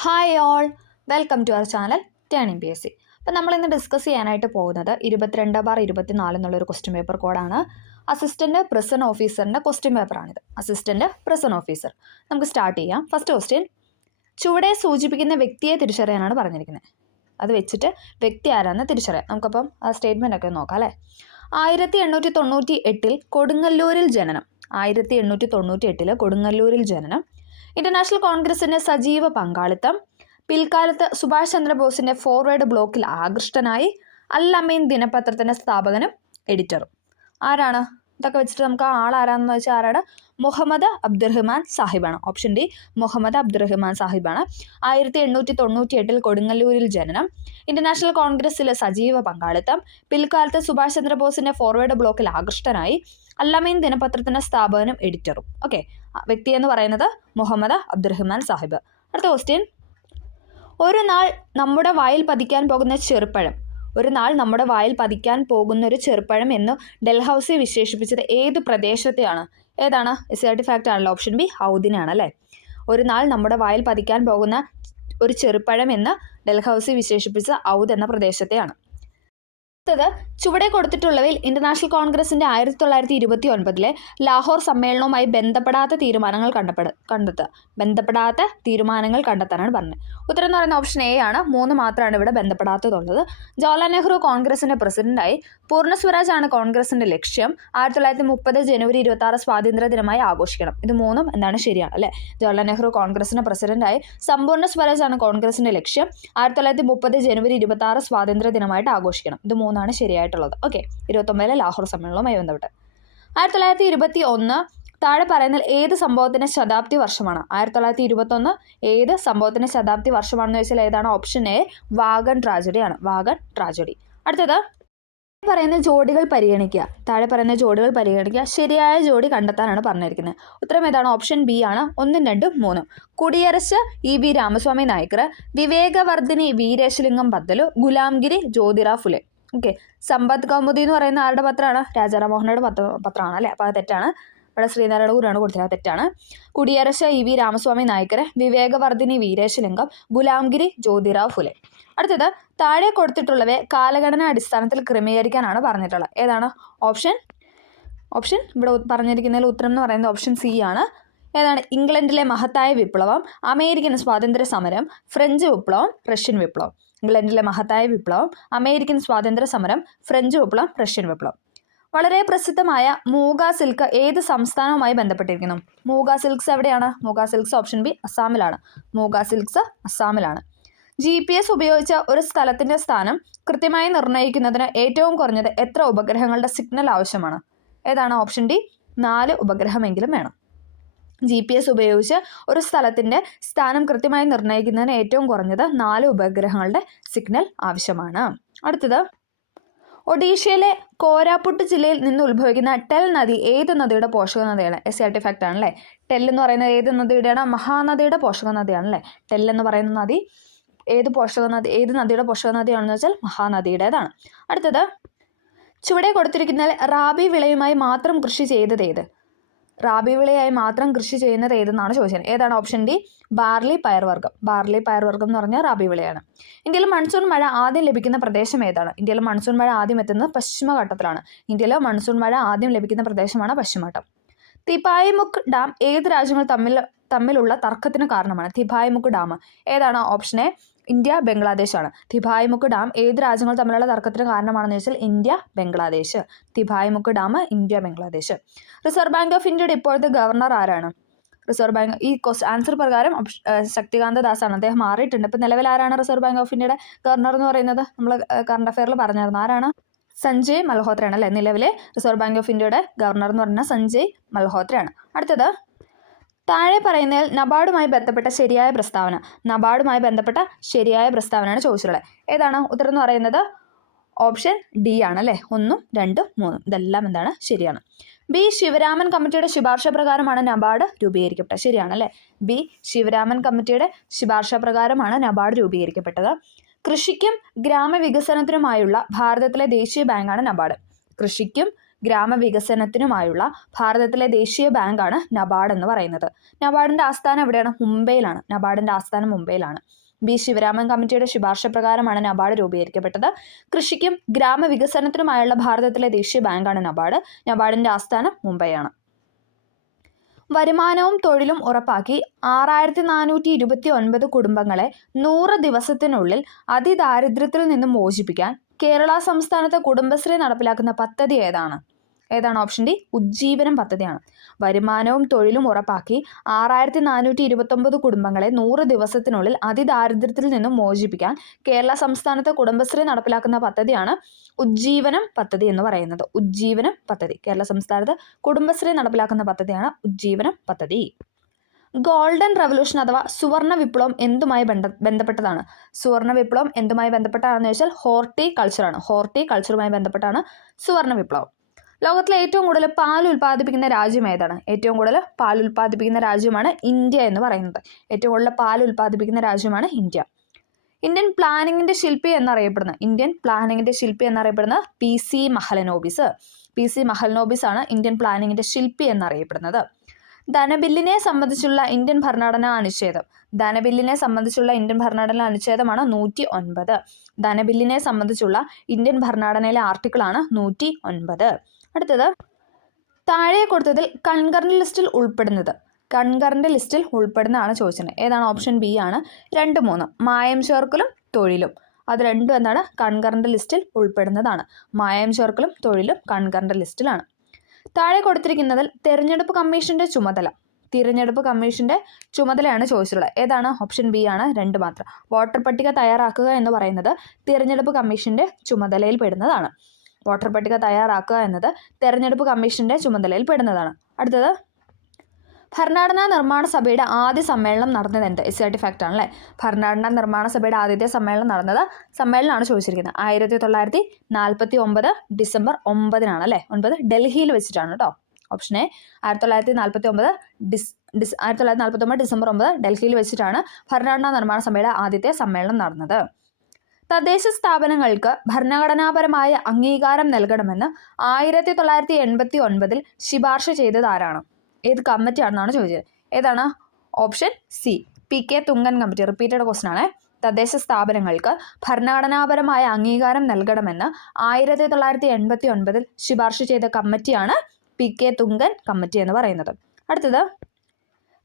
Hi all, welcome to our channel turning PSC. അപ്പം നമ്മളിന്ന് discuss ചെയ്യാനായിട്ട് പോകുന്നത് 22/24 എന്നുള്ളൊരു ക്വസ്റ്റ്യൻ പേപ്പർ കോഡാണ്. അസിസ്റ്റൻറ്റ് പ്രിസൺ ഓഫീസറിൻ്റെ ക്വസ്റ്റ്യൻ പേപ്പറാണിത്. Assistant prison officer. നമുക്ക് സ്റ്റാർട്ട് ചെയ്യാം. ഫസ്റ്റ് ക്വസ്റ്റ്യൻ, ചുവടെ സൂചിപ്പിക്കുന്ന വ്യക്തിയെ തിരിച്ചറിയാനാണ് പറഞ്ഞിരിക്കുന്നത്. അത് വെച്ചിട്ട് വ്യക്തി ആരാന്ന് തിരിച്ചറിയാം. നമുക്കപ്പം ആ സ്റ്റേറ്റ്മെൻ്റ് ഒക്കെ നോക്കാം അല്ലേ. 1898 കൊടുങ്ങല്ലൂരിൽ ജനനം. 1898 കൊടുങ്ങല്ലൂരിൽ ജനനം. ഇന്റർനാഷണൽ കോൺഗ്രസിന്റെ സജീവ പങ്കാളിത്തം. പിൽക്കാലത്ത് സുഭാഷ് ചന്ദ്രബോസിന്റെ ഫോർവേഡ് ബ്ലോക്കിൽ ആകൃഷ്ടനായി. അൽ അമീൻ ദിനപത്രത്തിന്റെ സ്ഥാപകനും എഡിറ്ററും. ആരാണ് ഇതൊക്കെ വെച്ചിട്ട് നമുക്ക് ആളാരാന്ന് വെച്ചാൽ ആരാണ്? മുഹമ്മദ് അബ്ദുറഹ്മാൻ സാഹിബാണ്. ഓപ്ഷൻ ഡി, മുഹമ്മദ് അബ്ദുറഹ്മാൻ സാഹിബാണ്. 1898 കൊടുങ്ങല്ലൂരിൽ ജനനം. ഇന്റർനാഷണൽ കോൺഗ്രസിലെ സജീവ പങ്കാളിത്തം. പിൽക്കാലത്ത് സുഭാഷ് ചന്ദ്രബോസിന്റെ ഫോർവേഡ് ബ്ലോക്കിൽ ആകൃഷ്ടനായി. അൽ അമീൻ ദിനപത്രത്തിന്റെ സ്ഥാപകനും എഡിറ്ററും. ഓക്കെ, വ്യക്തി എന്ന് പറയുന്നത് മുഹമ്മദ് അബ്ദുറഹ്മാൻ സാഹിബ്. അടുത്ത ക്വസ്റ്റ്യൻ, ഒരു നാൾ നമ്മുടെ വായിൽ പതിക്കാൻ പോകുന്ന ചെറുപ്പഴം. ഒരു നാൾ നമ്മുടെ വായിൽ പതിക്കാൻ പോകുന്ന ഒരു ചെറുപ്പഴം എന്ന് ഡൽഹൌസി വിശേഷിപ്പിച്ചത് ഏത് പ്രദേശത്തെയാണ്? ഏതാണ്? ഫാക്റ്റ് ആണല്ലോ. ഓപ്ഷൻ ബി, ഹൗദിനാണ് അല്ലേ. ഒരു നാൾ നമ്മുടെ വായിൽ പതിക്കാൻ പോകുന്ന ഒരു ചെറുപ്പഴം എന്ന് ഡൽഹൌസി വിശേഷിപ്പിച്ചത് ഔദ് എന്ന പ്രദേശത്തെയാണ്. അടുത്തത്, ചുവടെ കൊടുത്തിട്ടുള്ളവയിൽ ഇന്റർനാഷണൽ കോൺഗ്രസിന്റെ 1929 ലാഹോർ സമ്മേളനവുമായി ബന്ധപ്പെടാത്ത തീരുമാനങ്ങൾ കണ്ടെത്തുക. ബന്ധപ്പെടാത്ത തീരുമാനങ്ങൾ കണ്ടെത്താനാണ് പറഞ്ഞത്. ഉത്തരം എന്ന് പറയുന്ന ഓപ്ഷൻ എ ആണ്. 3 മാത്രമാണ് ഇവിടെ ബന്ധപ്പെടാത്തതുള്ളത്. ജവഹർലാൽ നെഹ്റു കോൺഗ്രസിന്റെ പ്രസിഡന്റായി. പൂർണ്ണ സ്വരാജ് ആണ് കോൺഗ്രസിന്റെ ലക്ഷ്യം. 1930 ജനുവരി 26 സ്വാതന്ത്ര്യ ദിനമായി ആഘോഷിക്കണം. ഇത് 3 എന്താണ് ശരിയാണ് അല്ലേ. ജവഹർലാൽ നെഹ്റു കോൺഗ്രസിന്റെ പ്രസിഡന്റായി. സമ്പൂർണ്ണ സ്വരാജ് ആണ് കോൺഗ്രസിന്റെ ലക്ഷ്യം. 1930 ജനുവരി 26 സ്വാതന്ത്ര്യ ദിനമായിട്ട് ആഘോഷിക്കണം. ഇത് 3 ആണ് ശരിയായിട്ടുള്ളത്. ഓക്കെ, 29 ലാഹോർ സമ്മേളനവുമായി ബന്ധപ്പെട്ട്. 1921 താഴെ പറയുന്നതിൽ ഏത് സംഭവത്തിന്റെ ശതാബ്ദി വർഷമാണ്? 1921 ഏത് സംഭവത്തിന്റെ ശതാബ്ദി വർഷമാണെന്ന് ചോദിച്ചാൽ ഏതാണ്? ഓപ്ഷൻ എ, വാഗൺ ട്രാജഡിയാണ്. Wagon tragedy. അടുത്തത്, പറയുന്ന ജോഡികൾ പരിഗണിക്കുക. താഴെ പറയുന്ന ജോഡികൾ പരിഗണിക്കുക. ശരിയായ ജോഡി കണ്ടെത്താനാണ് പറഞ്ഞിരിക്കുന്നത്. ഉത്തരം ഏതാണ്? ഓപ്ഷൻ ബി ആണ്. 1, 2, 3. കുടിയരശ് EV രാമസ്വാമി നായ്ക്കർ, വിവേകവർദ്ധിനി വീരേശലിംഗം ബദ്ദലു, ഗുലാംഗിരി ജ്യോതിറാവ് ഫുലെ. ഓക്കെ, സമ്പദ് കൗമുദി എന്ന് പറയുന്ന ആരുടെ പത്രമാണ്? രാജാറാം മോഹനയുടെ പത്രമാണ് അല്ലേ. അപ്പോൾ അത് തെറ്റാണ്. ഇവിടെ ശ്രീനാരായണ ഗുരുവാണ് കൊടുത്തത്. തെറ്റാണ്. കുടിയരശ് EV രാമസ്വാമി നായ്ക്കർ, വിവേകവർദ്ധിനി വീരേശലിംഗം, ഗുലാംഗിരി ജ്യോതിറാവ് ഫുലെ. അടുത്തത്, താഴെ കൊടുത്തിട്ടുള്ളവയെ കാലഘടന അടിസ്ഥാനത്തിൽ ക്രമീകരിക്കാനാണ് പറഞ്ഞിട്ടുള്ളത്. ഏതാണ്? ഓപ്ഷൻ ഇവിടെ പറഞ്ഞിരിക്കുന്നതിൽ ഉത്തരം എന്ന് പറയുന്നത് ഓപ്ഷൻ സി ആണ്. ഏതാണ്? ഇംഗ്ലണ്ടിലെ മഹത്തായ വിപ്ലവം, അമേരിക്കൻ സ്വാതന്ത്ര്യ സമരം, ഫ്രഞ്ച് വിപ്ലവം, റഷ്യൻ വിപ്ലവം. ഇംഗ്ലണ്ടിലെ മഹത്തായ വിപ്ലവം, അമേരിക്കൻ സ്വാതന്ത്ര്യ സമരം, ഫ്രഞ്ച് വിപ്ലവം, റഷ്യൻ വിപ്ലവം. വളരെ പ്രസിദ്ധമായ മൂഗ സിൽക്ക് ഏത് സംസ്ഥാനവുമായി ബന്ധപ്പെട്ടിരിക്കുന്നു? മൂഗ സിൽക്സ് എവിടെയാണ്? മൂഗ സിൽക്സ് ഓപ്ഷൻ ബി, അസ്സാമിലാണ്. മൂഗ സിൽക്സ് അസ്സാമിലാണ്. GPS ഉപയോഗിച്ച ഒരു സ്ഥലത്തിന്റെ സ്ഥാനം കൃത്യമായി നിർണ്ണയിക്കുന്നതിന് ഏറ്റവും കുറഞ്ഞത് എത്ര ഉപഗ്രഹങ്ങളുടെ സിഗ്നൽ ആവശ്യമാണ്? ഏതാണ്? ഓപ്ഷൻ ഡി, 4 ഉപഗ്രഹമെങ്കിലും വേണം. GPS ഉപയോഗിച്ച് ഒരു സ്ഥലത്തിന്റെ സ്ഥാനം കൃത്യമായി നിർണ്ണയിക്കുന്നതിന് ഏറ്റവും കുറഞ്ഞത് 4 ഉപഗ്രഹങ്ങളുടെ സിഗ്നൽ ആവശ്യമാണ്. അടുത്തത്, ഒഡീഷയിലെ കോരാപുട്ട് ജില്ലയിൽ നിന്ന് ഉത്ഭവിക്കുന്ന ടെൽ നദി ഏത് നദിയുടെ പോഷക നദിയാണ്? ഫാക്റ്റ് ആണല്ലേ. ടെൽ എന്ന് പറയുന്നത് ഏത് നദിയുടെയാണ്? മഹാനദിയുടെ പോഷക നദിയാണല്ലേ. ടെൽ എന്ന് പറയുന്ന നദി ഏത് നദിയുടെ പോഷക നദിയാണെന്ന് വെച്ചാൽ മഹാനദിയുടേതാണ്. അടുത്തത്, ചുവടെ കൊടുത്തിരിക്കുന്നതിൽ റാബി വിളയുമായി മാത്രം കൃഷി ചെയ്തത് ഏത്? റാബി വിളയായി മാത്രം കൃഷി ചെയ്യുന്നത് ഏതെന്നാണ് ചോദിച്ചത്. ഏതാണ്? ഓപ്ഷൻ ഡി, ബാർലി പയർവർഗ്ഗം. ബാർലി പയർവർഗ്ഗം എന്ന് പറഞ്ഞാൽ റാബി വിളയാണ്. ഇന്ത്യയിൽ മൺസൂൺ മഴ ആദ്യം ലഭിക്കുന്ന പ്രദേശം ഏതാണ്? ഇന്ത്യയിൽ മൺസൂൺ മഴ ആദ്യം എത്തുന്നത് പശ്ചിമഘട്ടത്തിലാണ്. ഇന്ത്യയിൽ മൺസൂൺ മഴ ആദ്യം ലഭിക്കുന്ന പ്രദേശമാണ് പശ്ചിമഘട്ടം. തിപായ്മുഖ് ഡാം ഏത് രാജ്യങ്ങൾ തമ്മിലുള്ള തർക്കത്തിന് കാരണമാണ്? തിപായ്മുഖ് ഡാം ഏതാണ്? ഓപ്ഷൻ എ, ഇന്ത്യ ബംഗ്ലാദേശ് ആണ്. തിപായ്മുഖ് ഡാം ഏത് രാജ്യങ്ങൾ തമ്മിലുള്ള തർക്കത്തിന് കാരണമാണെന്ന് വെച്ചാൽ India Bangladesh. Tipaimukh dam India Bangladesh. Reserve bank of ഇന്ത്യയുടെ ഇപ്പോഴത്തെ ഗവർണർ ആരാണ്? റിസർവ് ബാങ്ക് ഈ ആൻസർ പ്രകാരം ശക്തികാന്ത ദാസ് ആണ്. അദ്ദേഹം മാറിയിട്ടുണ്ട്. ഇപ്പം നിലവിൽ ആരാണ് റിസർവ് ബാങ്ക് ഓഫ് ഇന്ത്യയുടെ ഗവർണർ എന്ന് പറയുന്നത്? നമ്മൾ കറണ്ട് അഫെയറിൽ പറഞ്ഞായിരുന്നു. ആരാണ്? സഞ്ജയ് മൽഹോത്രയാണ് അല്ലേ. നിലവിലെ റിസർവ് ബാങ്ക് ഓഫ് ഇന്ത്യയുടെ ഗവർണർ എന്ന് പറഞ്ഞാൽ സഞ്ജയ് മൽഹോത്രയാണ്. അടുത്തത്, താഴെ പറയുന്നതിൽ നബാർഡുമായി ബന്ധപ്പെട്ട ശരിയായ പ്രസ്താവന. നബാർഡുമായി ബന്ധപ്പെട്ട ശരിയായ പ്രസ്താവനയാണ് ചോദിച്ചിട്ടുള്ളത്. ഏതാണ്? ഉത്തരം എന്ന് പറയുന്നത് ഓപ്ഷൻ ഡി ആണ് അല്ലേ. 1, 2, 3 ഇതെല്ലാം എന്താണ്? ശരിയാണ്. ബി, ശിവരാമൻ കമ്മിറ്റിയുടെ ശുപാർശ പ്രകാരമാണ് നബാർഡ് രൂപീകരിക്കപ്പെട്ടത്. ശരിയാണ് അല്ലേ. ബി, ശിവരാമൻ കമ്മിറ്റിയുടെ ശുപാർശ പ്രകാരമാണ് നബാർഡ് രൂപീകരിക്കപ്പെട്ടത്. കൃഷിക്കും ഗ്രാമവികസനത്തിനുമായുള്ള ഭാരതത്തിലെ ദേശീയ ബാങ്കാണ് നബാർഡ്. കൃഷിക്കും ഗ്രാമവികസനത്തിനുമായുള്ള ഭാരതത്തിലെ ദേശീയ ബാങ്കാണ് നബാർഡ് എന്ന് പറയുന്നത്. നബാർഡിന്റെ ആസ്ഥാനം എവിടെയാണ്? മുംബൈയിലാണ്. നബാർഡിന്റെ ആസ്ഥാനം മുംബൈയിലാണ്. ബി ശിവരാമൻ കമ്മിറ്റിയുടെ ശുപാർശ പ്രകാരമാണ് നബാർഡ് രൂപീകരിക്കപ്പെട്ടത്. കൃഷിക്കും ഗ്രാമവികസനത്തിനുമായുള്ള ഭാരതത്തിലെ ദേശീയ ബാങ്കാണ് നബാർഡ്. നബാർഡിന്റെ ആസ്ഥാനം മുംബൈയാണ്. വരുമാനവും തൊഴിലും ഉറപ്പാക്കി 6429 കുടുംബങ്ങളെ 100 ദിവസത്തിനുള്ളിൽ അതിദാരിദ്ര്യത്തിൽ നിന്നും മോചിപ്പിക്കാൻ കേരള സംസ്ഥാനത്ത് കുടുംബശ്രീ നടപ്പിലാക്കുന്ന പദ്ധതി ഏതാണ്? ഓപ്ഷൻ ഡി ഉജ്ജീവനം പദ്ധതിയാണ്. വരുമാനവും തൊഴിലും ഉറപ്പാക്കി 6429 കുടുംബങ്ങളെ 100 ദിവസത്തിനുള്ളിൽ അതിദാരിദ്ര്യത്തിൽ നിന്നും മോചിപ്പിക്കാൻ കേരള സംസ്ഥാനത്ത് കുടുംബശ്രീ നടപ്പിലാക്കുന്ന പദ്ധതിയാണ് ഉജ്ജീവനം പദ്ധതി എന്ന് പറയുന്നത്. ഉജ്ജീവനം പദ്ധതി കേരള സംസ്ഥാനത്ത് കുടുംബശ്രീ നടപ്പിലാക്കുന്ന പദ്ധതിയാണ് ഉജ്ജീവനം പദ്ധതി. ഗോൾഡൻ റവല്യൂഷൻ അഥവാ സുവർണ വിപ്ലവം എന്തുമായി ബന്ധപ്പെട്ടതാണ്? സുവർണ വിപ്ലവം എന്തുമായി ബന്ധപ്പെട്ടാണെന്ന് ചോദിച്ചാൽ ഹോർട്ടികൾച്ചറാണ്. ഹോർട്ടികൾച്ചറുമായി ബന്ധപ്പെട്ടാണ് സുവർണ വിപ്ലവം. ലോകത്തിലെ ഏറ്റവും കൂടുതൽ പാൽ ഉൽപ്പാദിപ്പിക്കുന്ന രാജ്യം ഏതാണ്? ഏറ്റവും കൂടുതൽ പാൽ ഉൽപ്പാദിപ്പിക്കുന്ന രാജ്യമാണ് ഇന്ത്യ എന്ന് പറയുന്നത്. ഏറ്റവും കൂടുതൽ പാൽ ഉൽപ്പാദിപ്പിക്കുന്ന രാജ്യമാണ് ഇന്ത്യ. ഇന്ത്യൻ പ്ലാനിങ്ങിന്റെ ശില്പി എന്നറിയപ്പെടുന്ന PC മഹലനോബിസ്. PC മഹലനോബിസ് ആണ് ഇന്ത്യൻ പ്ലാനിങ്ങിന്റെ ശില്പി എന്നറിയപ്പെടുന്നത്. ധനബില്ലിനെ സംബന്ധിച്ചുള്ള ഇന്ത്യൻ ഭരണഘടനാ അനുച്ഛേദമാണ് 109. ധനബില്ലിനെ സംബന്ധിച്ചുള്ള ഇന്ത്യൻ ഭരണഘടനയിലെ ആർട്ടിക്കിളാണ് 109. അടുത്തത്, താഴെ കൊടുത്തതിൽ കൺകറന്റ് ലിസ്റ്റിൽ ഉൾപ്പെടുന്നതാണ് ചോദിച്ചത്. ഏതാണ്? ഓപ്ഷൻ ബി ആണ് 2, 3. മായം ചേർക്കലും തൊഴിലും. അത് രണ്ടും എന്താണ്? കൺകറന്റ് ലിസ്റ്റിൽ ഉൾപ്പെടുന്നതാണ്. മായം ചേർക്കലും തൊഴിലും കൺകറന്റ് ലിസ്റ്റിലാണ്. താഴെ കൊടുത്തിരിക്കുന്നതിൽ തിരഞ്ഞെടുപ്പ് കമ്മീഷന്റെ ചുമതലയാണ് ചോദിച്ചിട്ടുള്ളത്. ഏതാണ്? ഓപ്ഷൻ ബി ആണ് 2 മാത്രം. വോട്ടർ പട്ടിക തയ്യാറാക്കുക എന്ന് പറയുന്നത് തിരഞ്ഞെടുപ്പ് കമ്മീഷന്റെ ചുമതലയിൽ പെടുന്നതാണ്. അടുത്തത്, ഭരണഘടനാ നിർമ്മാണ സഭയുടെ ആദ്യ സമ്മേളനം നടന്നത് എന്ത്? എസ്ആർടി ഫാക്ട് ആണല്ലേ. ഭരണഘടനാ നിർമ്മാണ സഭയുടെ ആദ്യത്തെ സമ്മേളനമാണ് ചോദിച്ചിരിക്കുന്നത്. 1949 ഡിസംബർ 9 അല്ലേ. 9 ഡൽഹിയിൽ വെച്ചിട്ടാണ് കേട്ടോ. ഓപ്ഷൻ എ 1949 ഡിസംബർ 9 ഡൽഹിയിൽ വെച്ചിട്ടാണ് ഭരണഘടനാ നിർമ്മാണ സഭയുടെ ആദ്യത്തെ സമ്മേളനം നടന്നത്. തദ്ദേശ സ്ഥാപനങ്ങൾക്ക് ഭരണഘടനാപരമായ അംഗീകാരം നൽകണമെന്ന് 1989 ശുപാർശ ചെയ്തത് ആരാണ്? ഏത് കമ്മിറ്റിയാണെന്നാണ് ചോദിച്ചത്. ഏതാണ്? Option C PK Thungon committee. Repeated question ആണ്. തദ്ദേശ സ്ഥാപനങ്ങൾക്ക് ഭരണഘടനാപരമായ അംഗീകാരം നൽകണമെന്ന് 1989 ശുപാർശ ചെയ്ത കമ്മിറ്റിയാണ് PK തുങ്കൻ കമ്മിറ്റി എന്ന് പറയുന്നത്. അടുത്തത്,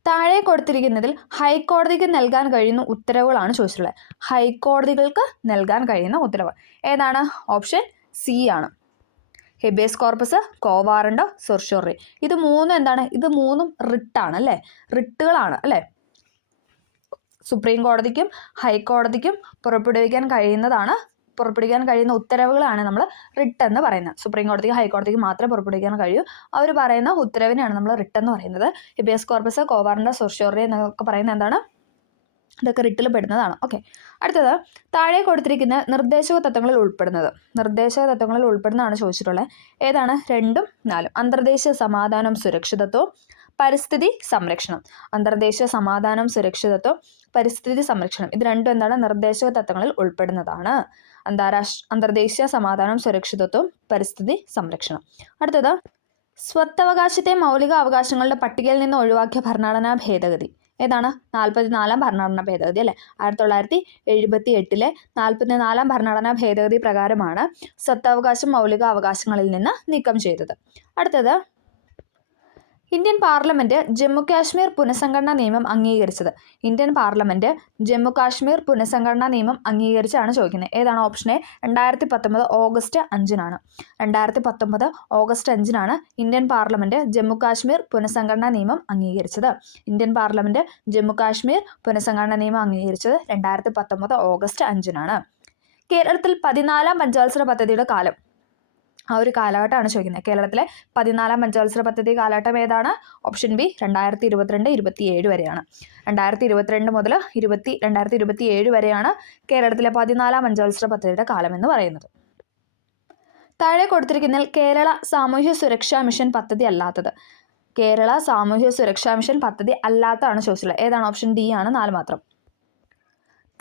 താഴെ കൊടുത്തിരിക്കുന്നതിൽ ഹൈക്കോടതിക്ക് നൽകാൻ കഴിയുന്ന ഉത്തരവുകളാണ് ചോദിച്ചിട്ടുള്ളത്. ഹൈക്കോടതികൾക്ക് നൽകാൻ കഴിയുന്ന ഉത്തരവ് ഏതാണ്? ഓപ്ഷൻ സി ആണ്. Habeas corpus, quo warranto, certiorari. ഇത് മൂന്നും റിട്ടാണ് അല്ലേ. റിട്ടുകളാണ് അല്ലേ. സുപ്രീം കോടതിക്കും ഹൈക്കോടതിക്കും പുറപ്പെടുവിക്കാൻ കഴിയുന്ന ഉത്തരവുകളാണ് നമ്മൾ റിട്ട് എന്ന് പറയുന്നത്. സുപ്രീം കോടതിക്കും ഹൈക്കോടതിക്കും മാത്രമേ പുറപ്പെടുവിക്കാൻ കഴിയൂ. അവർ പറയുന്ന ഉത്തരവിനെയാണ് നമ്മൾ റിട്ട് എന്ന് പറയുന്നത്. ഹെബിയസ് കോർപ്പസ്, കോവാറണ്ടോ, സെർഷ്യോറി എന്നൊക്കെ പറയുന്നത് എന്താണ്? ഇതൊക്കെ റിട്ടിൽ പെടുന്നതാണ്. ഓക്കെ. അടുത്തത്, താഴെ കൊടുത്തിരിക്കുന്ന നിർദ്ദേശക തത്വങ്ങളിൽ ഉൾപ്പെടുന്നതാണ് ചോദിച്ചിട്ടുള്ളത്. ഏതാണ്? 2ഉം 4ഉം. അന്തർദേശീയ സമാധാനം, സുരക്ഷിതത്വം, പരിസ്ഥിതി സംരക്ഷണം. പരിസ്ഥിതി സംരക്ഷണം. ഇത് രണ്ടും എന്താണ്? നിർദ്ദേശക തത്വങ്ങളിൽ ഉൾപ്പെടുന്നതാണ്. അന്തർദേശീയ സമാധാനം, സുരക്ഷിതത്വം, പരിസ്ഥിതി സംരക്ഷണം. അടുത്തത്, സ്വത്തവകാശത്തെ മൗലിക അവകാശങ്ങളുടെ പട്ടികയിൽ നിന്ന് ഒഴിവാക്കിയ ഭരണഘടനാ ഭേദഗതി ഏതാണ്? 44ാം ഭരണഘടനാ ഭേദഗതി അല്ലേ. 1978 44ാം ഭരണഘടനാ ഭേദഗതി പ്രകാരമാണ് സ്വത്തവകാശം മൗലിക അവകാശങ്ങളിൽ നിന്ന് നീക്കം ചെയ്തത്. അടുത്തത്, ഇന്ത്യൻ പാർലമെന്റ് ജമ്മു കാശ്മീർ പുനഃസംഘടനാ നിയമം അംഗീകരിച്ചത്. അംഗീകരിച്ചാണ് ചോദിക്കുന്നത്. ഏതാണ്? ഓപ്ഷൻ എ 2019 ഓഗസ്റ്റ് 5-നാണ്. 2019 ഓഗസ്റ്റ് 5-നാണ് ഇന്ത്യൻ പാർലമെന്റ് ജമ്മു കാശ്മീർ പുനഃസംഘടനാ നിയമം അംഗീകരിച്ചത്. 2019 ഓഗസ്റ്റ് 5-നാണ്. കേരളത്തിൽ 14ാം പഞ്ചവത്സര പദ്ധതിയുടെ കാലം, ആ ഒരു കാലഘട്ടമാണ് ചോദിക്കുന്നത്. കേരളത്തിലെ 14ാം പഞ്ചവത്സര പദ്ധതി കാലഘട്ടം ഏതാണ്? ഓപ്ഷൻ ബി 2022-27 വരെയാണ്. 2022 മുതൽ 2027 വരെയാണ് കേരളത്തിലെ 14ാം പഞ്ചവത്സര പദ്ധതിയുടെ കാലം എന്ന് പറയുന്നത്. താഴെ കൊടുത്തിരിക്കുന്നതിൽ കേരള സാമൂഹ്യ സുരക്ഷാ മിഷൻ പദ്ധതി അല്ലാത്തതാണ് ചോദിച്ചിട്ടുള്ളത്. ഏതാണ്? ഓപ്ഷൻ ഡി ആണ് 4 മാത്രം.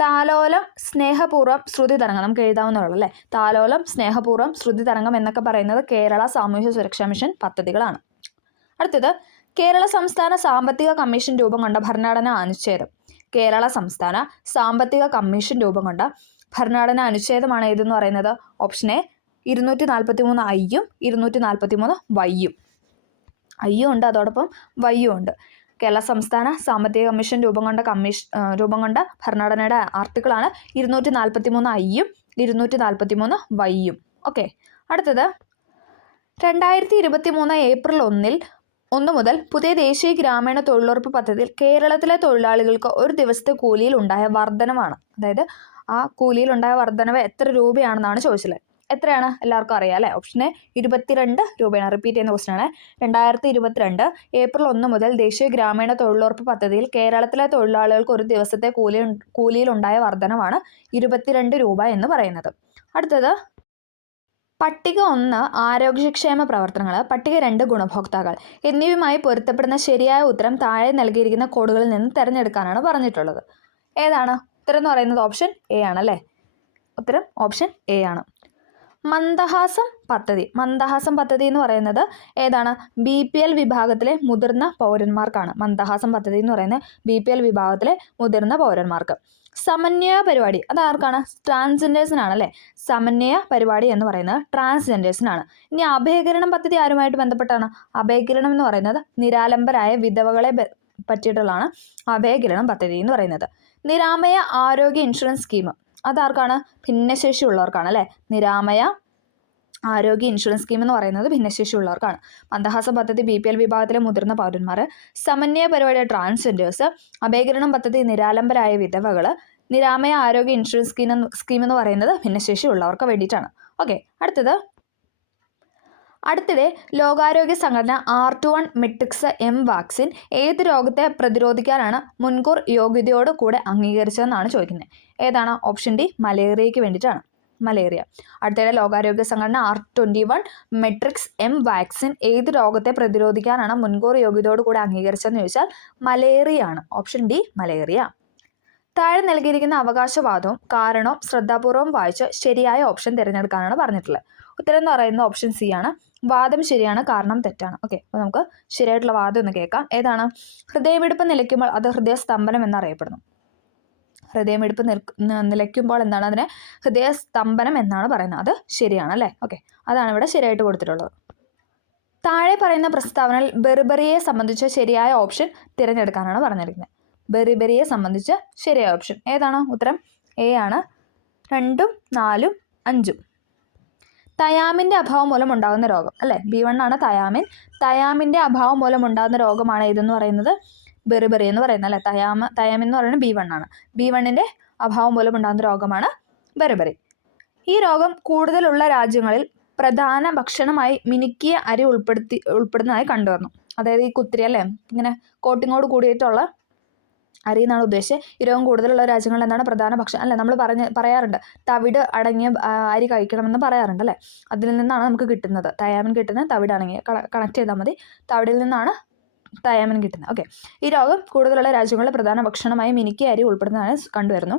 താലോലം സ്നേഹപൂർവ്വം ശ്രുതി തരംഗം നമുക്ക് എഴുതാവുന്നതുള്ളൂ അല്ലേ. താലോലം സ്നേഹപൂർവ്വം ശ്രുതി തരംഗം എന്നൊക്കെ പറയുന്നത് കേരള സാമൂഹ്യ സുരക്ഷാ മിഷൻ പദ്ധതികളാണ്. അടുത്തത് കേരള സംസ്ഥാന സാമ്പത്തിക കമ്മീഷൻ രൂപം കൊണ്ട ഭരണഘടനാ അനുച്ഛേദം. കേരള സംസ്ഥാന സാമ്പത്തിക കമ്മീഷൻ രൂപം കൊണ്ട ഭരണഘടനാ അനുച്ഛേദമാണ് ഇതെന്ന് പറയുന്നത് ഓപ്ഷൻ എ 243 ഐയും 243 വൈയും. അയ്യും ഉണ്ട്, അതോടൊപ്പം വയ്യും ഉണ്ട്. കേരള സംസ്ഥാന സാമ്പത്തിക കമ്മീഷൻ രൂപം കൊണ്ട ഭരണഘടനയുടെ ആർട്ടിക്കിളാണ് 243 ഐയും 243 വൈയും. ഓക്കെ. അടുത്തത് 2023 ഏപ്രിൽ 1 മുതൽ പുതിയ ദേശീയ ഗ്രാമീണ തൊഴിലുറപ്പ് പദ്ധതിയിൽ കേരളത്തിലെ തൊഴിലാളികൾക്ക് ഒരു ദിവസത്തെ കൂലിയിൽ ഉണ്ടായ വർധനവാണ്. അതായത് ആ കൂലിയിൽ ഉണ്ടായ വർധനവ് എത്ര രൂപയാണെന്നാണ് ചോദിച്ചത്. എത്രയാണ് എല്ലാവർക്കും അറിയാം അല്ലേ. ഓപ്ഷൻ എ 22 രൂപയാണ്. റിപ്പീറ്റ് ചെയ്യുന്ന ക്വസ്റ്റൻ ആണ്. 2022 ഏപ്രിൽ 1 മുതൽ ദേശീയ ഗ്രാമീണ തൊഴിലുറപ്പ് പദ്ധതിയിൽ കേരളത്തിലെ തൊഴിലാളികൾക്ക് ഒരു ദിവസത്തെ കൂലിയിൽ ഉണ്ടായ വർധനവാണ് 22 രൂപ എന്ന് പറയുന്നത്. അടുത്തത് പട്ടിക 1 ആരോഗ്യക്ഷേമ പ്രവർത്തനങ്ങൾ, പട്ടിക 2 ഗുണഭോക്താക്കൾ എന്നിവയുമായി പൊരുത്തപ്പെടുന്ന ശരിയായ ഉത്തരം താഴെ നൽകിയിരിക്കുന്ന കോഡുകളിൽ നിന്ന് തിരഞ്ഞെടുക്കാനാണ് പറഞ്ഞിട്ടുള്ളത്. ഏതാണ് ഉത്തരം എന്ന് പറയുന്നത്? ഓപ്ഷൻ എ ആണല്ലേ. ഉത്തരം ഓപ്ഷൻ എ ആണ്. മന്ദഹാസം പദ്ധതി എന്ന് പറയുന്നത് ഏതാണ്? BPL വിഭാഗത്തിലെ മുതിർന്ന പൗരന്മാർക്കാണ്. മന്ദഹാസം പദ്ധതി എന്ന് പറയുന്നത് BPL വിഭാഗത്തിലെ മുതിർന്ന പൗരന്മാർക്ക്. സമന്വയ പരിപാടി അത് ആർക്കാണ്? ട്രാൻസ്ജെൻഡേഴ്സിനാണ് അല്ലേ. സമന്വയ പരിപാടി എന്ന് പറയുന്നത് ട്രാൻസ്ജെൻഡേഴ്സിനാണ്. ഇനി അഭയകിരണം പദ്ധതി ആരുമായിട്ട് ബന്ധപ്പെട്ടാണ്? അഭയകിരണം എന്ന് പറയുന്നത് നിരാലംബരായ വിധവകളെ പറ്റിയിട്ടുള്ളതാണ് അഭയകിരണം പദ്ധതി എന്ന് പറയുന്നത്. നിരാമയ ആരോഗ്യ ഇൻഷുറൻസ് സ്കീം അതാർക്കാണ്? ഭിന്നശേഷി ഉള്ളവർക്കാണ് അല്ലേ. നിരാമയ ആരോഗ്യ ഇൻഷുറൻസ് സ്കീം എന്ന് പറയുന്നത് ഭിന്നശേഷി ഉള്ളവർക്കാണ്. മന്ദഹാസം പദ്ധതി BPL വിഭാഗത്തിലെ മുതിർന്ന പൗരന്മാർ, സമന്വയ പരിപാടി ട്രാൻസ്ജെൻഡേഴ്സ്, അഭയകിരണം പദ്ധതി നിരാലംബരായ വിധവകൾ, നിരാമയ ആരോഗ്യ ഇൻഷുറൻസ് സ്കീം എന്ന് പറയുന്നത് ഭിന്നശേഷി ഉള്ളവർക്ക് വേണ്ടിയിട്ടാണ്. ഓക്കെ. അടുത്തിടെ ലോകാരോഗ്യ സംഘടന R21 മെട്രിക്സ് M വാക്സിൻ ഏത് രോഗത്തെ പ്രതിരോധിക്കാനാണ് മുൻകൂർ യോഗ്യതയോട് കൂടെ അംഗീകരിച്ചതെന്നാണ് ചോദിക്കുന്നത്. ഏതാണ്? ഓപ്ഷൻ ഡി മലേറിയയ്ക്ക് വേണ്ടിയിട്ടാണ്. മലേറിയ. അടുത്തിടെ ലോകാരോഗ്യ സംഘടന R21 മെട്രിക്സ് M വാക്സിൻ ഏത് രോഗത്തെ പ്രതിരോധിക്കാനാണ് മുൻകൂർ യോഗ്യതയോട് കൂടെ അംഗീകരിച്ചതെന്ന് ചോദിച്ചാൽ മലേറിയ ആണ്. Option D malaria. താഴെ നൽകിയിരിക്കുന്ന അവകാശവാദവും കാരണവും ശ്രദ്ധാപൂർവം വായിച്ച് ശരിയായ ഓപ്ഷൻ തിരഞ്ഞെടുക്കാനാണ് പറഞ്ഞിട്ടുള്ളത്. ഉത്തരം എന്ന് പറയുന്നത് ഓപ്ഷൻ സി ആണ്. വാദം ശരിയാണ്, കാരണം തെറ്റാണ്. ഓക്കെ. അപ്പോൾ നമുക്ക് ശരിയായിട്ടുള്ള വാദം ഒന്ന് കേൾക്കാം. ഏതാണ്? ഹൃദയമിടിപ്പ് നിലയ്ക്കുമ്പോൾ അത് ഹൃദയസ്തംഭനം എന്നറിയപ്പെടുന്നു. ഹൃദയമിടിപ്പ് നിലയ്ക്കുമ്പോൾ എന്താണ്? അതിനെ ഹൃദയസ്തംഭനം എന്നാണ് പറയുന്നത്. അത് ശരിയാണ് അല്ലേ. ഓക്കെ. അതാണ് ഇവിടെ ശരിയായിട്ട് കൊടുത്തിട്ടുള്ളത്. താഴെ പറയുന്ന പ്രസ്താവനയിൽ ബെർബറിയെ സംബന്ധിച്ച് ശരിയായ ഓപ്ഷൻ തിരഞ്ഞെടുക്കാനാണ് പറഞ്ഞിരിക്കുന്നത്. ബെർബറിയെ സംബന്ധിച്ച് ശരിയായ ഓപ്ഷൻ ഏതാണ്? ഉത്തരം എ ആണ്. 2, 4, 5. തയാമിൻ്റെ അഭാവം മൂലം ഉണ്ടാകുന്ന രോഗം അല്ലേ. B1 ആണ് തയാമിൻ. തയാമിൻ്റെ അഭാവം മൂലം ഉണ്ടാകുന്ന രോഗമാണ് ഇതെന്ന് പറയുന്നത് ബെർബറി എന്ന് പറയുന്നത് അല്ലേ. തയാമിൻ എന്ന് പറയുന്നത് B1 ആണ്. B1ൻ്റെ അഭാവം മൂലം ഉണ്ടാകുന്ന രോഗമാണ് ബെർബറി. ഈ രോഗം കൂടുതലുള്ള രാജ്യങ്ങളിൽ പ്രധാന ഭക്ഷണമായി മിനുക്കിയ അരി ഉൾപ്പെടുന്നതായി കണ്ടുവന്നു. അതായത് ഈ കുത്തിരി അല്ലേ, ഇങ്ങനെ കോട്ടിങ്ങോട് കൂടിയിട്ടുള്ള അരി എന്നാണ് ഉദ്ദേശിച്ചത്. ഈ രോഗം കൂടുതലുള്ള രാജ്യങ്ങളിൽ എന്താണ് പ്രധാന ഭക്ഷണം അല്ലേ. നമ്മൾ പറയാറുണ്ട് തവിട് അടങ്ങിയ അരി കഴിക്കണമെന്ന് പറയാറുണ്ട് അല്ലേ. അതിൽ നിന്നാണ് നമുക്ക് കിട്ടുന്നത് തയാമിൻ കിട്ടുന്നത്. തവിട് അടങ്ങിയ കണക്ട് ചെയ്താൽ മതി. തവിടിൽ നിന്നാണ് തയാമിൻ കിട്ടുന്നത്. ഓക്കെ. ഈ രോഗം കൂടുതലുള്ള രാജ്യങ്ങളിലെ പ്രധാന ഭക്ഷണമായി മിനുക്കിയ അരി ഉൾപ്പെടുന്നതായി കണ്ടുവരുന്നു.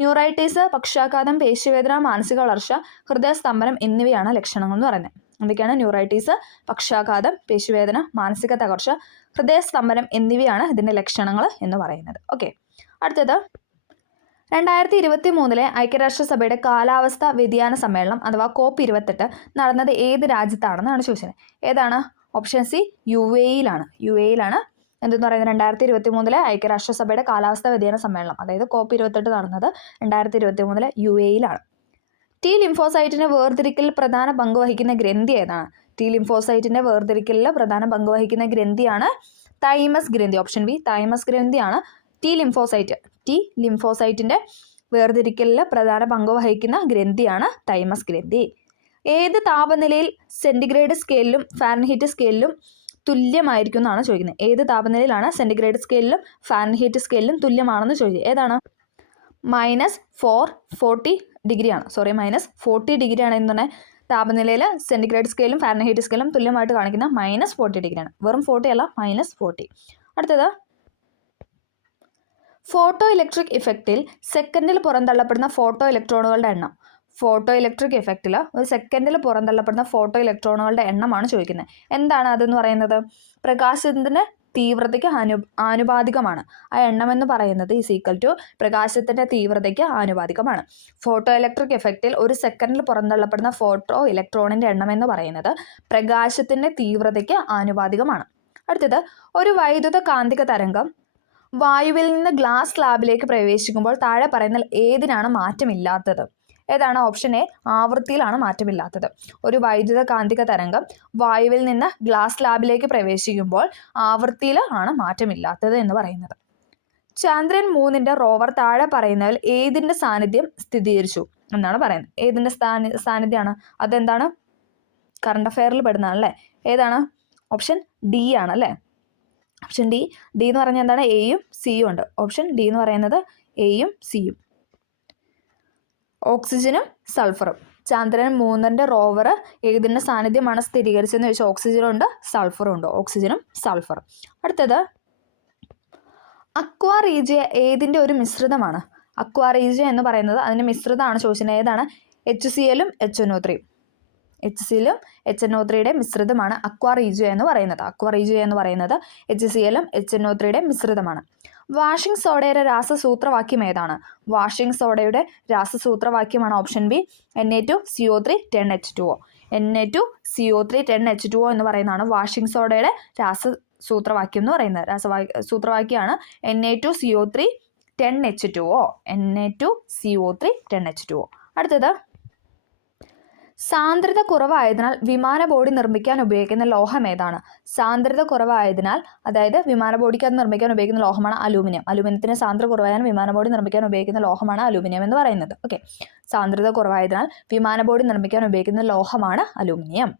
ന്യൂറൈറ്റീസ്, പക്ഷാഘാതം, പേശിവേദന, മാനസിക വളർച്ച, ഹൃദയസ്തംഭനം എന്നിവയാണ് ലക്ഷണങ്ങൾ എന്ന് പറയുന്നത്. എന്തൊക്കെയാണ്? ന്യൂറൈറ്റീസ്, പക്ഷാഘാതം, പേശിവേദന, മാനസിക തകർച്ച, ഹൃദയസ്തംഭനം എന്നിവയാണ് ഇതിൻ്റെ ലക്ഷണങ്ങൾ എന്ന് പറയുന്നത്. ഓക്കെ. അടുത്തത് 2023 ഐക്യരാഷ്ട്രസഭയുടെ കാലാവസ്ഥാ വ്യതിയാന സമ്മേളനം അഥവാ COP28 നടന്നത് ഏത് രാജ്യത്താണെന്നാണ് ചോദിച്ചത്. ഏതാണ്? Option C UAE-യിലാണ്. UAE-യിലാണ് എന്തെന്ന് പറയുന്നത് 2023 ഐക്യരാഷ്ട്രസഭയുടെ കാലാവസ്ഥാ വ്യതിയാന സമ്മേളനം അതായത് COP28 നടന്നത് 2023 UAE-യിലാണ്. T ലിംഫോസൈറ്റിനെ വേർതിരിക്കലിൽ പ്രധാന പങ്ക് വഹിക്കുന്ന ഗ്രന്ഥി ഏതാണ്? T ലിംഫോസൈറ്റിൻ്റെ വേർതിരിക്കലിൽ പ്രധാന പങ്ക് വഹിക്കുന്ന ഗ്രന്ഥിയാണ് തൈമസ് ഗ്രന്ഥി. ഓപ്ഷൻ ബി തൈമസ് ഗ്രന്ഥിയാണ് T ലിംഫോസൈറ്റിൻ്റെ വേർതിരിക്കലിൽ പ്രധാന പങ്ക് വഹിക്കുന്ന ഗ്രന്ഥിയാണ് തൈമസ് ഗ്രന്ഥി. ഏത് താപനിലയിൽ സെൻറ്റിഗ്രേഡ് സ്കെയിലിലും ഫാരൻഹീറ്റ് സ്കെയിലിലും തുല്യമായിരിക്കും എന്നാണ് ചോദിക്കുന്നത്. ഏത് താപനിലയിലാണ് സെൻറ്റിഗ്രേഡ് സ്കെയിലിലും ഫാരൻഹീറ്റ് സ്കെയിലിലും തുല്യമാണെന്ന് ചോദിക്കുക. ഏതാണ്? -40 ഡിഗ്രിയാണ്. -40 ഡിഗ്രിയാണ് എന്ന് പറഞ്ഞാൽ താപനിലയിൽ സെൻറ്റിഗ്രേഡ് സ്കെയിലും ഫാരൻഹീറ്റ് സ്കെയിലും തുല്യമായിട്ട് കാണിക്കുന്ന -40 ഡിഗ്രിയാണ്. വെറും 40 അല്ല, -40. അടുത്തത് ഫോട്ടോ ഇലക്ട്രിക് ഇഫക്റ്റിൽ സെക്കൻഡിൽ പുറന്തള്ളപ്പെടുന്ന ഫോട്ടോ ഇലക്ട്രോണുകളുടെ എണ്ണം. ഫോട്ടോ ഇലക്ട്രിക് ഇഫക്റ്റിൽ ഒരു സെക്കൻഡിൽ പുറന്തള്ളപ്പെടുന്ന ഫോട്ടോ ഇലക്ട്രോണുകളുടെ എണ്ണമാണ് ചോദിക്കുന്നത്. എന്താണ് അതെന്ന് പറയുന്നത്? പ്രകാശത്തിൻ്റെ തീവ്രതയ്ക്ക് ആനുപാതികമാണ്. ആ എണ്ണമെന്ന് പറയുന്നത് ഈസ് ഈക്വൽ ടു പ്രകാശത്തിൻ്റെ തീവ്രതയ്ക്ക് ആനുപാതികമാണ്. ഫോട്ടോ ഇലക്ട്രിക് എഫക്റ്റിൽ ഒരു സെക്കൻഡിൽ പുറന്തള്ളപ്പെടുന്ന ഫോട്ടോ ഇലക്ട്രോണിൻ്റെ എണ്ണമെന്ന് പറയുന്നത് പ്രകാശത്തിൻ്റെ തീവ്രതയ്ക്ക് ആനുപാതികമാണ്. അടുത്തത്, ഒരു വൈദ്യുത കാന്തിക തരംഗം വായുവിൽ നിന്ന് ഗ്ലാസ് സ്ലാബിലേക്ക് പ്രവേശിക്കുമ്പോൾ താഴെ പറയുന്ന ഏതിനാണ് മാറ്റമില്ലാത്തത്? ഏതാണ്? ഓപ്ഷൻ എ, ആവൃത്തിയിലാണ് മാറ്റമില്ലാത്തത്. ഒരു വൈദ്യുത കാന്തിക തരംഗം വായുവിൽ നിന്ന് ഗ്ലാസ് സ്ലാബിലേക്ക് പ്രവേശിക്കുമ്പോൾ ആവൃത്തിയിൽ ആണ് മാറ്റമില്ലാത്തത് എന്ന് പറയുന്നത്. ചന്ദ്രൻ 3 റോവർ താഴെ പറയുന്നതിൽ ഏതിൻ്റെ സാന്നിധ്യം സ്ഥിരീകരിച്ചു എന്നാണ് പറയുന്നത്. ഏതിൻ്റെ സാന്നിധ്യമാണ്? അതെന്താണ്? കറണ്ട് അഫെയറിൽ പെടുന്നതാണല്ലേ. ഏതാണ്? ഓപ്ഷൻ ഡി ആണ് അല്ലേ. ഓപ്ഷൻ ഡി എന്ന് പറഞ്ഞാൽ എന്താണ്? എയും സിയും ഉണ്ട്. ഓപ്ഷൻ ഡി എന്ന് പറയുന്നത് എയും സിയും. ഓക്സിജനും സൾഫറും. ചന്ദ്രൻ 3 റോവർ ഏതിൻ്റെ സാന്നിധ്യമാണ് സ്ഥിരീകരിച്ചതെന്ന് ചോദിച്ചാൽ ഓക്സിജനും ഉണ്ട്, സൾഫറും ഉണ്ട്. ഓക്സിജനും സൾഫറും. അടുത്തത്, അക്വാ റീജിയ ഏതിൻ്റെ ഒരു മിശ്രിതമാണ്? അക്വാ റീജിയ എന്ന് പറയുന്നത് അതിൻ്റെ മിശ്രിതമാണ് ചോദിച്ചത്. ഏതാണ്? HCl-ഉം HNO3. HCl-ഉം HNO3യുടെ മിശ്രിതമാണ് അക്വാ റീജിയ എന്ന് പറയുന്നത്. അക്വാ റീജിയ എന്ന് പറയുന്നത് HCl-ഉം HNO3യുടെ മിശ്രിതമാണ്. വാഷിംഗ് സോഡയുടെ രാസസൂത്രവാക്യം ഏതാണ്? വാഷിംഗ് സോഡയുടെ രാസസൂത്രവാക്യമാണ് option B, Na2CO3 10H2O. Na2CO3 10H2O എന്ന് പറയുന്നതാണ് വാഷിംഗ് സോഡയുടെ രാസസൂത്രവാക്യം എന്ന് പറയുന്നത്. സൂത്രവാക്യമാണ് Na2CO3 10H2O. Na2CO3 10H2O. അടുത്തത്, സാന്ദ്രത കുറവായതിനാൽ വിമാന ബോഡി നിർമ്മിക്കാൻ ഉപയോഗിക്കുന്ന ലോഹം ഏതാണ്? സാന്ദ്രത കുറവായതിനാൽ, അതായത് വിമാന ബോഡിക്കകത്ത് നിർമ്മിക്കാൻ ഉപയോഗിക്കുന്ന ലോഹമാണ് അലൂമിനിയം. അലൂമിനിയത്തിന് സാന്ദ്രത കുറവായതിനാൽ വിമാന ബോഡി നിർമ്മിക്കാൻ ഉപയോഗിക്കുന്ന ലോഹമാണ് അലൂമിനിയം എന്ന് പറയുന്നത്. ഓക്കെ, സാന്ദ്രത കുറവായതിനാൽ വിമാന ബോഡി നിർമ്മിക്കാൻ ഉപയോഗിക്കുന്ന ലോഹമാണ് അലൂമിനിയം.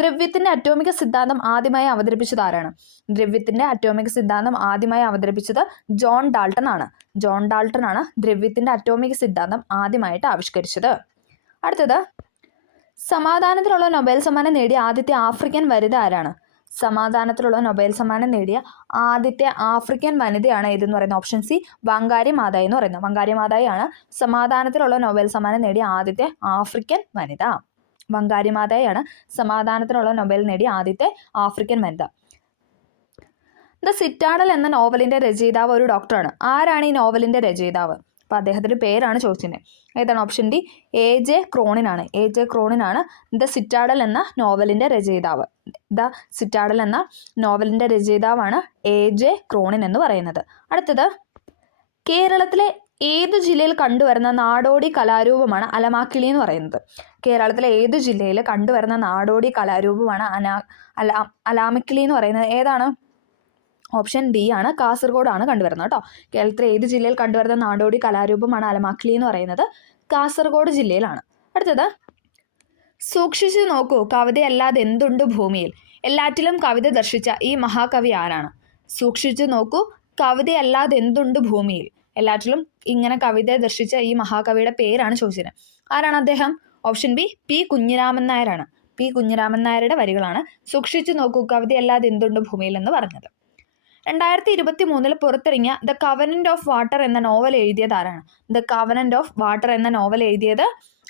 ദ്രവ്യത്തിൻ്റെ അറ്റോമിക സിദ്ധാന്തം ആദ്യമായി അവതരിപ്പിച്ചത് ആരാണ്? ദ്രവ്യത്തിൻ്റെ അറ്റോമിക സിദ്ധാന്തം ആദ്യമായി അവതരിപ്പിച്ചത് ജോൺ ഡാൾട്ടൺ ആണ്. ജോൺ ഡാൾട്ടൺ ആണ് ദ്രവ്യത്തിൻ്റെ അറ്റോമിക സിദ്ധാന്തം ആദ്യമായിട്ട് ആവിഷ്കരിച്ചത്. അടുത്തത്, സമാധാനത്തിലുള്ള നൊബേൽ സമ്മാനം നേടിയ ആദ്യത്തെ ആഫ്രിക്കൻ വനിത ആരാണ്? സമാധാനത്തിലുള്ള നൊബേൽ സമ്മാനം നേടിയ ആദ്യത്തെ ആഫ്രിക്കൻ വനിതയാണ് ഏതെന്ന് പറയുന്നത്? ഓപ്ഷൻ സി, വങ്കാരി മാതായി എന്ന് പറയുന്നത്. വങ്കാരി മാതായി ആണ് സമാധാനത്തിലുള്ള നൊബേൽ സമ്മാനം നേടിയ ആദ്യത്തെ ആഫ്രിക്കൻ വനിത. വങ്കാരി മാതായി ആണ് സമാധാനത്തിനുള്ള നൊബേൽ നേടിയ ആദ്യത്തെ ആഫ്രിക്കൻ വനിത. ദ സിറ്റാഡൽ എന്ന നോവലിൻ്റെ രചയിതാവ് ഒരു ഡോക്ടറാണ്. ആരാണ് ഈ നോവലിൻ്റെ രചയിതാവ്? അപ്പോൾ അദ്ദേഹത്തിൻ്റെ പേരാണ് ചോദിച്ചിട്ടുള്ളത്. ഏതാണ്? Option D, A.J. ക്രോണിൻ ആണ്. A.J. ക്രോണിൻ ആണ് ദ സിറ്റാഡൽ എന്ന നോവലിൻ്റെ രചയിതാവ്. ദ സിറ്റാഡൽ എന്ന നോവലിൻ്റെ രചയിതാവാണ് A.J. ക്രോണിൻ എന്ന് പറയുന്നത്. അടുത്തത്, കേരളത്തിലെ ഏത് ജില്ലയിൽ കണ്ടുവരുന്ന നാടോടി കലാരൂപമാണ് അലമാക്കിളി എന്ന് പറയുന്നത്? കേരളത്തിലെ ഏത് ജില്ലയിൽ കണ്ടുവരുന്ന നാടോടി കലാരൂപമാണ് അലാമിക്കിളി എന്ന് പറയുന്നത്? ഏതാണ്? ഓപ്ഷൻ ഡി ആണ്, കാസർഗോഡാണ് കണ്ടുവരുന്നത് കേട്ടോ. കേരളത്തിലെ ഏത് ജില്ലയിൽ കണ്ടുവരുന്ന നാടോടി കലാരൂപമാണ് അലമാക്കിളി എന്ന് പറയുന്നത്? കാസർഗോഡ് ജില്ലയിലാണ്. അടുത്തത്, സൂക്ഷിച്ചു നോക്കൂ, കവിതയല്ലാതെ എന്തുണ്ട് ഭൂമിയിൽ? എല്ലാറ്റിലും കവിത ദർശിച്ച ഈ മഹാകവി ആരാണ്? സൂക്ഷിച്ചു നോക്കൂ, കവിതയല്ലാതെ എന്തുണ്ട് ഭൂമിയിൽ? എല്ലാറ്റിലും ഇങ്ങനെ കവിത ദർശിച്ച ഈ മഹാകവിയുടെ പേരാണ് ചോദിച്ചത്. ആരാണ് അദ്ദേഹം? Option B, P. കുഞ്ഞിരാമൻ നായരാണ്. P. കുഞ്ഞിരാമൻ നായരുടെ വരികളാണ് സൂക്ഷിച്ചു നോക്കൂ, കവിതയല്ലാതെ എന്തുണ്ട് ഭൂമിയിൽ എന്ന് പറഞ്ഞത്. 2023 പുറത്തിറങ്ങിയ ദ കവനന്റ് ഓഫ് വാട്ടർ എന്ന നോവൽ എഴുതിയത് ആരാണ്? ദ കവനന്റ് ഓഫ് വാട്ടർ എന്ന നോവൽ എഴുതിയത്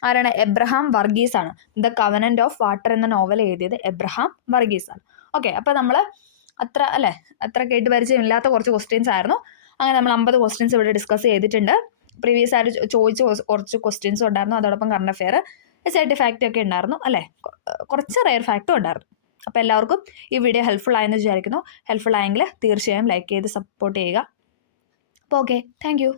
ആരാണ്? എബ്രഹാം വർഗീസ് ആണ്. ദ കവനന്റ് ഓഫ് വാട്ടർ എന്ന നോവൽ എഴുതിയത് എബ്രഹാം വർഗീസ് ആണ്. ഓക്കെ, അപ്പോൾ നമ്മൾ അത്ര കേട്ട് പരിചയമില്ലാത്ത കുറച്ച് ക്വസ്റ്റ്യൻസ് ആയിരുന്നു. അങ്ങനെ നമ്മൾ 50 ക്വസ്റ്റ്യൻസ് ഇവിടെ ഡിസ്കസ് ചെയ്തിട്ടുണ്ട്. പ്രീവിയസ് ആയിട്ട് ചോദിച്ച കുറച്ച് ക്വസ്റ്റ്യൻസും ഉണ്ടായിരുന്നു. അതോടൊപ്പം കറണ്ട് അഫെയർ, എസ്ഐടി ഫാക്റ്റ് ഒക്കെ ഉണ്ടായിരുന്നു അല്ലേ. കുറച്ച് റെയർ ഫാക്റ്റും ഉണ്ടായിരുന്നു. അപ്പോൾ എല്ലാവർക്കും ഈ വീഡിയോ ഹെൽപ്ഫുൾ ആയെന്ന് വിചാരിക്കുന്നു. ഹെൽപ്ഫുൾ ആയെങ്കിൽ തീർച്ചയായും ലൈക്ക് ചെയ്ത് സപ്പോർട്ട് ചെയ്യുക. അപ്പോൾ ഓക്കെ, താങ്ക് യു.